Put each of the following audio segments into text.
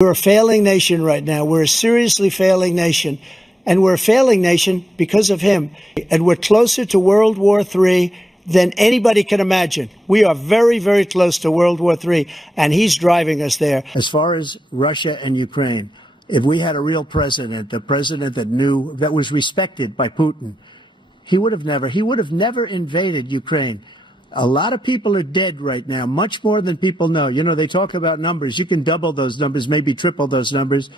We're a failing nation right now. We're a seriously failing nation. And we're a failing nation because of him. And we're closer to World War III than anybody can imagine. We are very, very close to World War III, and he's driving us there. As far as Russia and Ukraine, if we had a real president, a president that knew, that was respected by Putin, he would have never invaded Ukraine. A lot of people are dead right now, much more than people know. You know, they talk about numbers. You can double those numbers, maybe triple those numbers.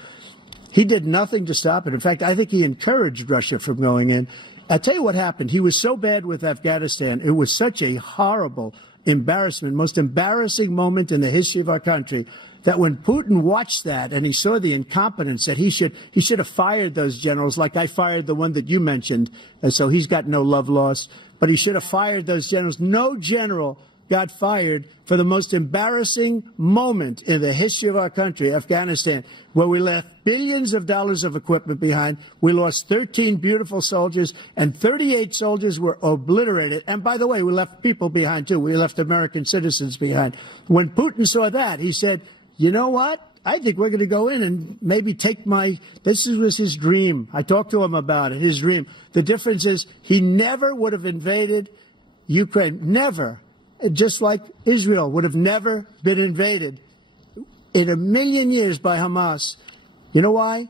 He did nothing to stop it. In fact, I think he encouraged Russia from going in. I'll tell you what happened. He was so bad with Afghanistan. It was such a horrible embarrassment, most embarrassing moment in the history of our country, that when Putin watched that and he saw the incompetence, that he should have fired those generals, like I fired the one that you mentioned, and so he's got no love lost. But he should have fired those generals. No general got fired for the most embarrassing moment in the history of our country, Afghanistan, where we left billions of dollars of equipment behind. We lost 13 beautiful soldiers, and 38 soldiers were obliterated. And by the way, we left people behind, too. We left American citizens behind. When Putin saw that, he said, you know what? I think we're going to go in and maybe take this was his dream. I talked to him about it, his dream. The difference is he never would have invaded Ukraine, never. Just like Israel would have never been invaded in a million years by Hamas. You know why?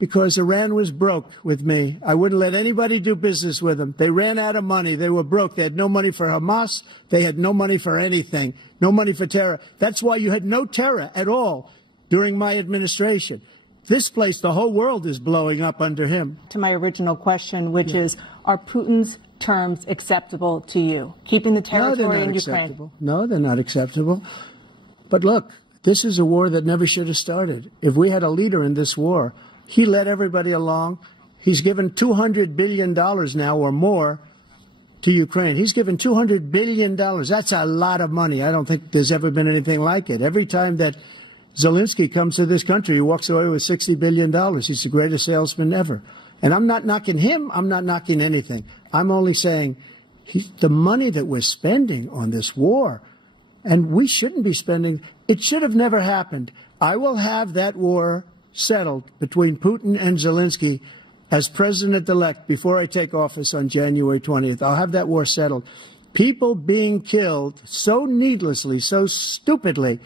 Because Iran was broke with me. I wouldn't let anybody do business with them. They ran out of money. They were broke. They had no money for Hamas. They had no money for anything. No money for terror. That's why you had no terror at all during my administration. This place, the whole world is blowing up under him. To my original question, which is, are Putin's terms acceptable to you? Keeping the territory in Ukraine? No, they're not acceptable. But look, this is a war that never should have started. If we had a leader in this war, he led everybody along. He's given $200 billion now or more to Ukraine. He's given $200 billion. That's a lot of money. I don't think there's ever been anything like it. Every time that Zelensky comes to this country, he walks away with $60 billion. He's the greatest salesman ever. And I'm not knocking him. I'm not knocking anything. I'm only saying the money that we're spending on this war, and we shouldn't be spending, it should have never happened. I will have that war settled between Putin and Zelensky as president-elect before I take office on January 20th. I'll have that war settled. People being killed so needlessly, so stupidly,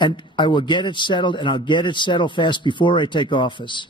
and I will get it settled, and I'll get it settled fast before I take office.